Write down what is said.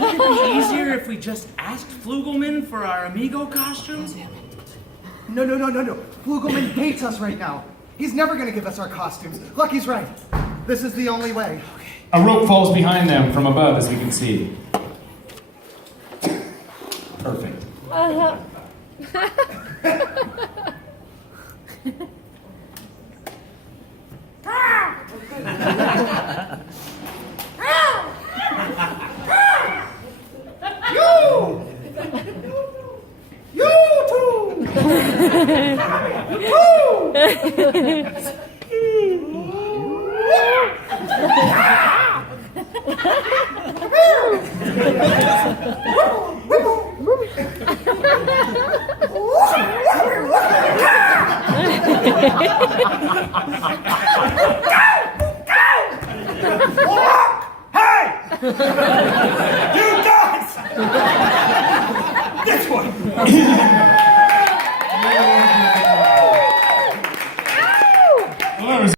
Would it be easier if we just asked Flugelman for our amigo costumes? No. Flugelman hates us right now. He's never going to give us our costumes. Lucky's right. This is the only way. A rope falls behind them from above, as you can see. Perfect. You too! Hey! You guys! This one!